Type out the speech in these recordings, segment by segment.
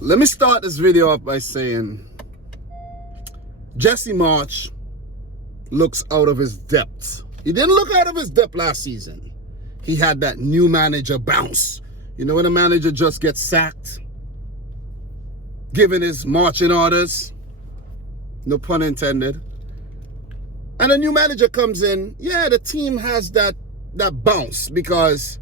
Let me start this video off by saying Jesse Marsch looks out of his depth. He didn't look out of his depth last season. He had that new manager bounce. You know when a manager just gets sacked, giving his marching orders, no pun intended, and a new manager comes in, yeah, the team has that bounce because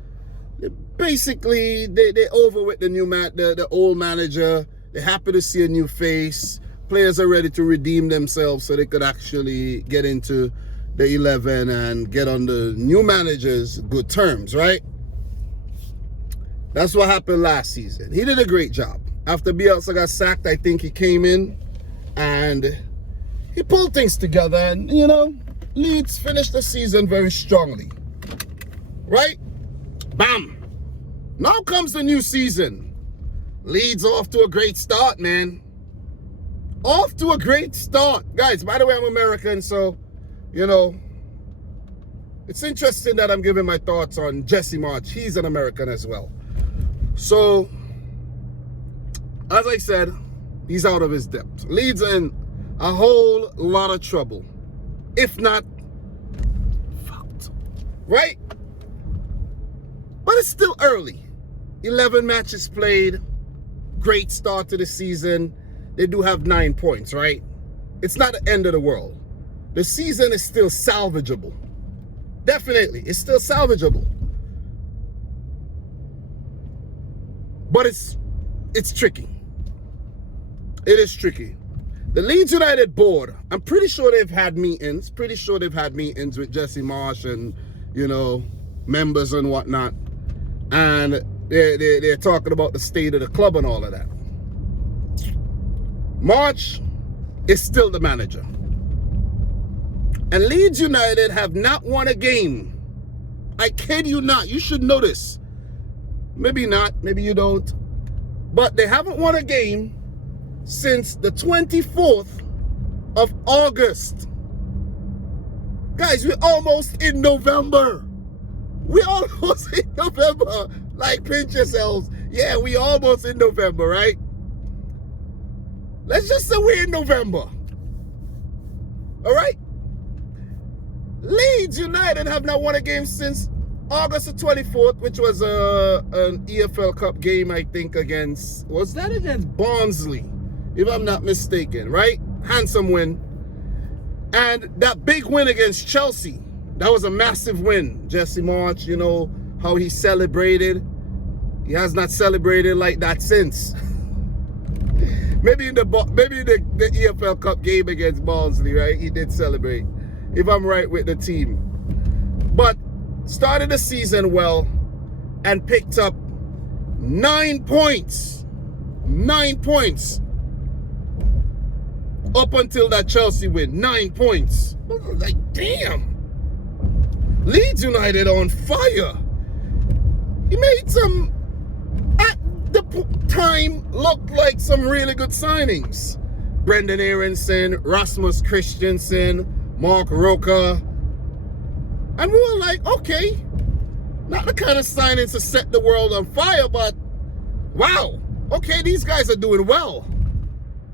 basically they over with the old manager. They're happy to see a new face. Players are ready to redeem themselves so they could actually get into the 11 and get on the new manager's good terms, right? That's what happened last season. He did a great job. After Bielsa got sacked, I think he came in and he pulled things together, and you know, Leeds finished the season very strongly, right? Bam! Now comes the new season. Leeds off to a great start, man. Off to a great start. Guys, by the way, I'm American, so, you know, it's interesting that I'm giving my thoughts on Jesse Marsch. He's an American as well. So, as I said, he's out of his depth. Leeds in a whole lot of trouble. If not, fucked. Right? But it's still early. 11 matches played. Great start to the season. They do have 9 points, right? It's not the end of the world. The season is still salvageable. Definitely, it's still salvageable. But it's tricky. It is tricky. The Leeds United board, I'm pretty sure they've had meetings. With Jesse Marsch and, you know, members and whatnot. And they're talking about the state of the club and all of that. Marsch is still the manager. And Leeds United have not won a game. I kid you not. You should know this. Maybe not. Maybe you don't. But they haven't won a game since the 24th of August. Guys, we're almost in November. We're almost in November. Like, pinch yourselves. Yeah, we almost in November, right? Let's just say we're in November. All right? Leeds United have not won a game since August the 24th, which was an EFL Cup game, I think, against Barnsley, if I'm not mistaken, right? Handsome win. And that big win against Chelsea, that was a massive win. Jesse Marsch, you know how he celebrated. He has not celebrated like that since. Maybe in the EFL Cup game against Barnsley, right? He did celebrate, if I'm right with the team. But started the season well and picked up 9 points. 9 points. Up until that Chelsea win. 9 points. Like, damn. Leeds United on fire. He made some, at the time, looked like some really good signings. Brendan Aronson, Rasmus Christensen, Mark Roca. And we were like, okay, not the kind of signings to set the world on fire, but wow, okay, these guys are doing well.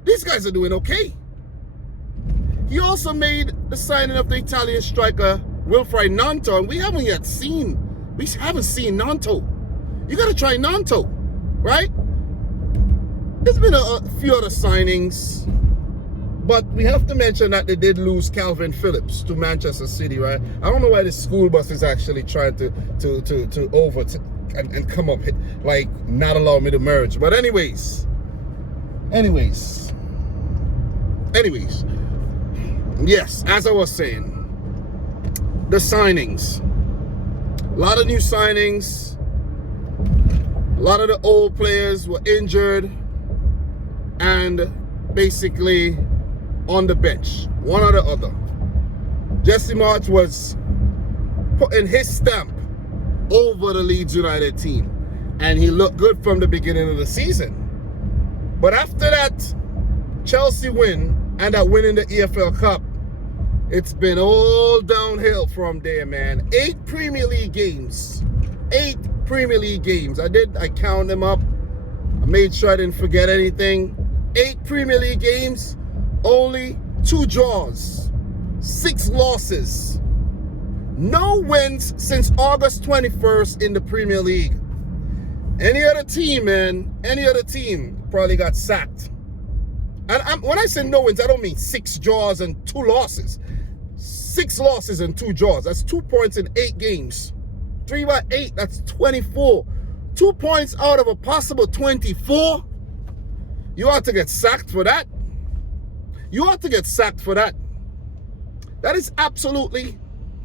These guys are doing okay. He also made the signing of the Italian striker, Wilfried Nanto, and we haven't seen Nanto. You got to try Nanto, right? There's been a few other signings, but we have to mention that they did lose Calvin Phillips to Manchester City, right? I don't know why the school bus is actually trying to come up, like, not allow me to merge. But anyways, yes, as I was saying, the signings. A lot of new signings. A lot of the old players were injured and basically on the bench, one or the other. Jesse Marsch was putting his stamp over the Leeds United team, and he looked good from the beginning of the season. But after that Chelsea win and that win in the EFL Cup, it's been all downhill from there, man. 8 Premier League games. 8 Premier League games. I count them up. I made sure I didn't forget anything. 8 Premier League games, only 2 draws, 6 losses. No wins since August 21st in the Premier League. Any other team, man, any other team probably got sacked. And when I say no wins, I don't mean 6 draws and 2 losses. 6 losses and 2 draws. That's 2 points in 8 games. 3 by 8, that's 24. 2 points out of a possible 24. You ought to get sacked for that. You ought to get sacked for that. That is absolutely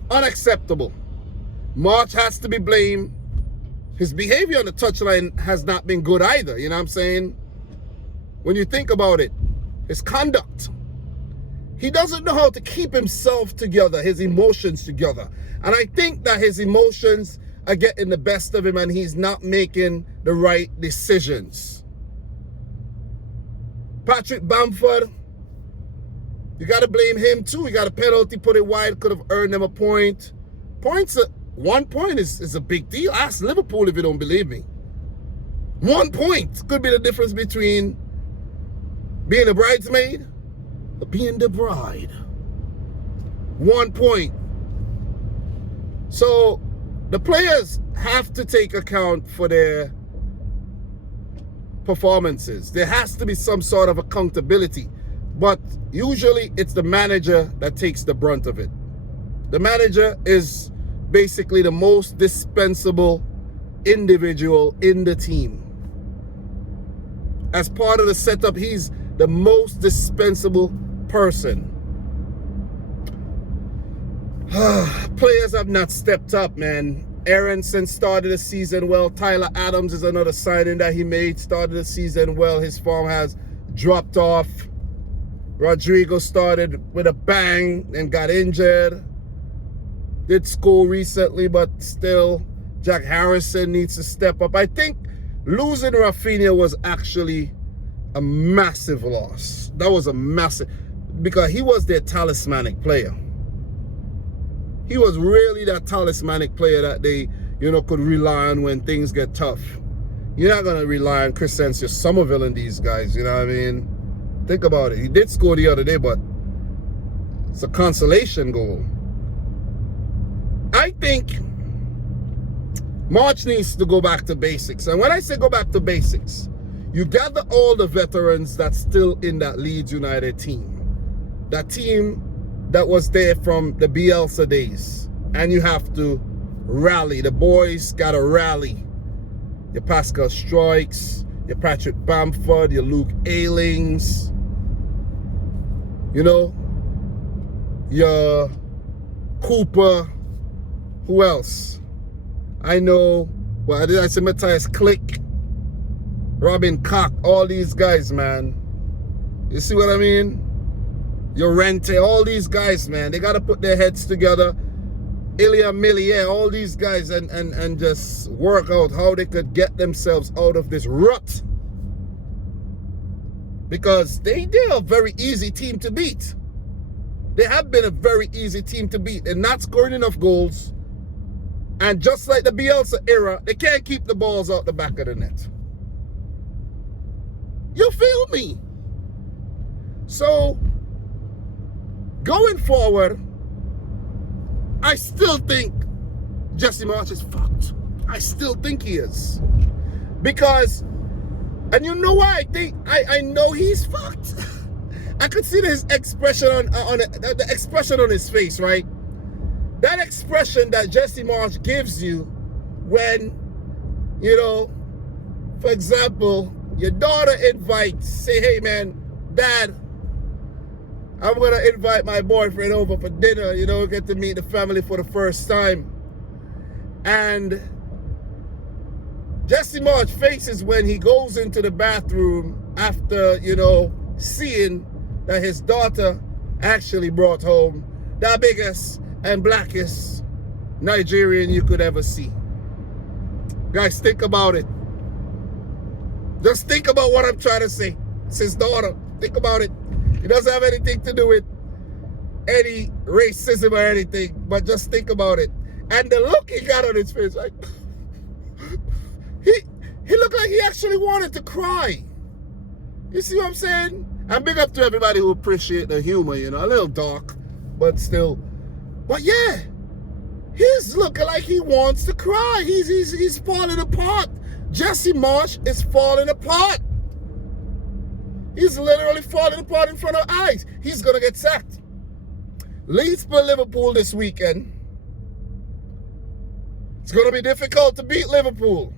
unacceptable. Marsch has to be blamed. His behavior on the touchline has not been good either. You know what I'm saying? When you think about it, his conduct. He doesn't know how to keep himself together, his emotions together. And I think that his emotions are getting the best of him and he's not making the right decisions. Patrick Bamford, you got to blame him too. He got a penalty, put it wide, could have earned him a point. 1 point is a big deal. Ask Liverpool if you don't believe me. 1 point could be the difference between being a bridesmaid or being the bride. 1 point. So the players have to take account for their performances. There has to be some sort of accountability. But usually it's the manager that takes the brunt of it. The manager is basically the most dispensable individual in the team. As part of the setup, he's the most dispensable person. Players have not stepped up, man. Aronson started the season well. Tyler Adams is another signing that he made. Started the season well. His form has dropped off. Rodrigo started with a bang and got injured. Did score recently, but still, Jack Harrison needs to step up. I think losing Rafinha was actually a massive loss. That was a massive, because he was their talismanic player. He was really that talismanic player that they, could rely on when things get tough. You're not going to rely on Crescencio Somerville and these guys, you know what I mean? Think about it. He did score the other day, but it's a consolation goal. I think Marsch needs to go back to basics. And when I say go back to basics, you gather all the veterans that's still in that Leeds United team. That team that was there from the Bielsa days. And you have to rally. The boys got to rally. Your Pascal Strikes, your Patrick Bamford, your Luke Aylings, your Cooper. Who else? I know, did I say Matthias Click, Robin Koch, all these guys, man. You see what I mean? Llorente, all these guys, man. They got to put their heads together. Ilya Millier, all these guys, and just work out how they could get themselves out of this rut. Because they're a very easy team to beat. They have been a very easy team to beat. They're not scoring enough goals. And just like the Bielsa era, they can't keep the balls out the back of the net. You feel me? So, going forward, I still think Jesse Marsch is fucked. I still think he is. Because, and you know why I know he's fucked? I could see his expression on the expression on his face, right? That expression that Jesse Marsch gives you when, for example, your daughter invites, say, hey man, Dad, I'm going to invite my boyfriend over for dinner, get to meet the family for the first time. And Jesse Marsch faces when he goes into the bathroom after, seeing that his daughter actually brought home the biggest and blackest Nigerian you could ever see. Guys, think about it. Just think about what I'm trying to say. It's his daughter. Think about it. It doesn't have anything to do with any racism or anything, but just think about it. And the look he got on his face, like, he looked like he actually wanted to cry. You see what I'm saying? And big up to everybody who appreciate the humor, you know, a little dark, but still. But yeah, he's looking like he wants to cry. He's falling apart. Jesse Marsch is falling apart. He's literally falling apart in front of our eyes. He's going to get sacked. Leeds play Liverpool this weekend. It's going to be difficult to beat Liverpool.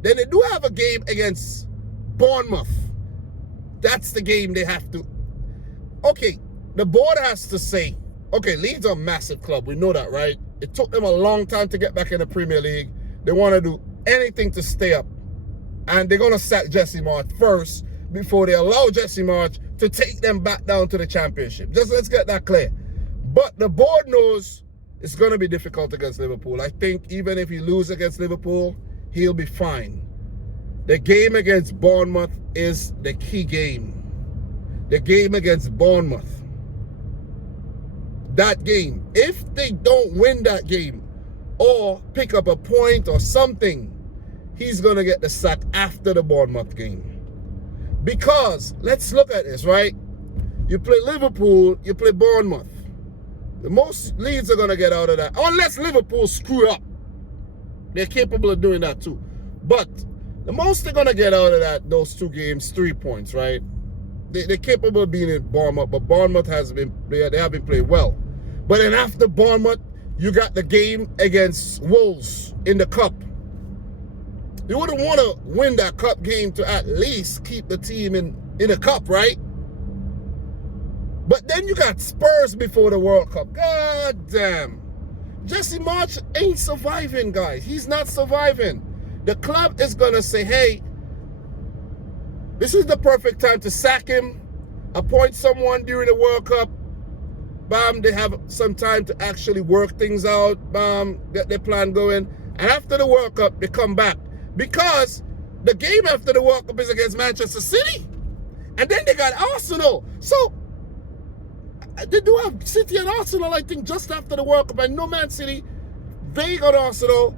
Then they do have a game against Bournemouth. That's the game they have to. Okay, the board has to say, okay, Leeds are a massive club. We know that, right? It took them a long time to get back in the Premier League. They want to do anything to stay up. And they're going to sack Jesse Marsch first before they allow Jesse Marsch to take them back down to the Championship. Just let's get that clear. But the board knows it's going to be difficult against Liverpool. I think even if he loses against Liverpool, he'll be fine. The game against Bournemouth is the key game. The game against Bournemouth. That game, if they don't win that game or pick up a point or something, he's going to get the sack after the Bournemouth game. Because, let's look at this, right? You play Liverpool, you play Bournemouth. The most Leeds are going to get out of that, unless Liverpool screw up. They're capable of doing that too. But the most they're going to get out of that, those two games, 3 points, right? They're capable of being in Bournemouth, but Bournemouth they have been playing well. But then after Bournemouth, you got the game against Wolves in the Cup. You wouldn't want to win that Cup game to at least keep the team in the Cup, right? But then you got Spurs before the World Cup. God damn. Jesse Marsch ain't surviving, guys. He's not surviving. The club is going to say, hey, this is the perfect time to sack him, appoint someone during the World Cup. Bam, they have some time to actually work things out. Bam, get their plan going. And after the World Cup, they come back. Because the game after the World Cup is against Manchester City. And then they got Arsenal. So, they do have City and Arsenal, I think, just after the World Cup. And no Man City, they got Arsenal.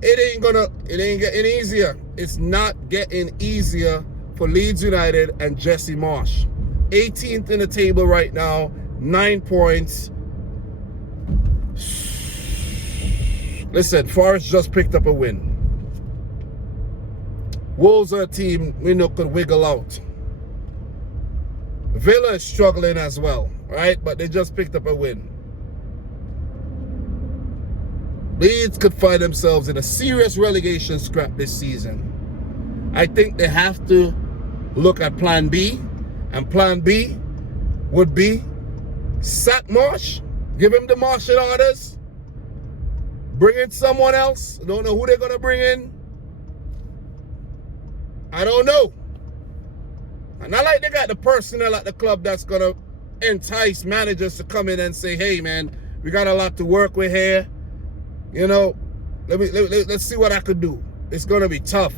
It ain't getting easier. It's not getting easier for Leeds United and Jesse Marsch. 18th in the table right now, 9 points. Listen, Forest just picked up a win. Wolves are a team we know could wiggle out. Villa is struggling as well, right? But they just picked up a win. Leeds could find themselves in a serious relegation scrap this season. I think they have to look at plan B. And plan B would be sack Marsch, give him the martial orders, bring in someone else. I don't know who they're going to bring in. I don't know. And not like they got the personnel at the club that's going to entice managers to come in and say, hey, man, we got a lot to work with here. You know, let's see what I could do. It's going to be tough.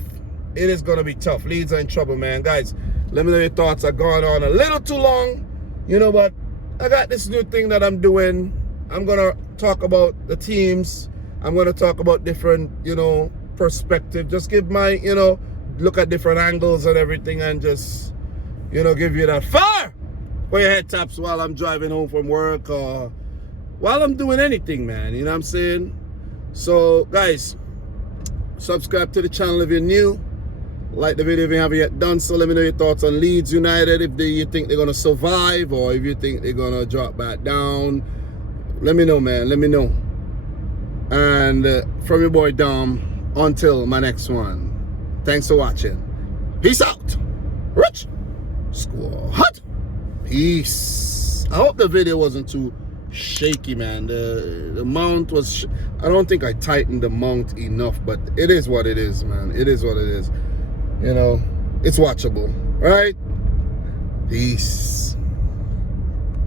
It is going to be tough. Leeds are in trouble, man. Guys, let me know your thoughts. I've gone on a little too long. You know what? I got this new thing that I'm doing. I'm going to talk about the teams. I'm going to talk about different, you know, perspective. Just give my, you know, look at different angles and everything and just, you know, give you that fire for your head taps while I'm driving home from work or while I'm doing anything, man. You know what I'm saying? So, guys, subscribe to the channel if you're new. Like the video if you haven't yet done so. Let me know your thoughts on Leeds United. If you think they're going to survive or if you think they're going to drop back down. Let me know, man. Let me know. And from your boy Dom, until my next one. Thanks for watching. Peace out. Rich Squad. Peace. I hope the video wasn't too shaky, man. The mount was I don't think I tightened the mount enough, but it is what it is, man. It is what it is. You know, it's watchable, right? Peace.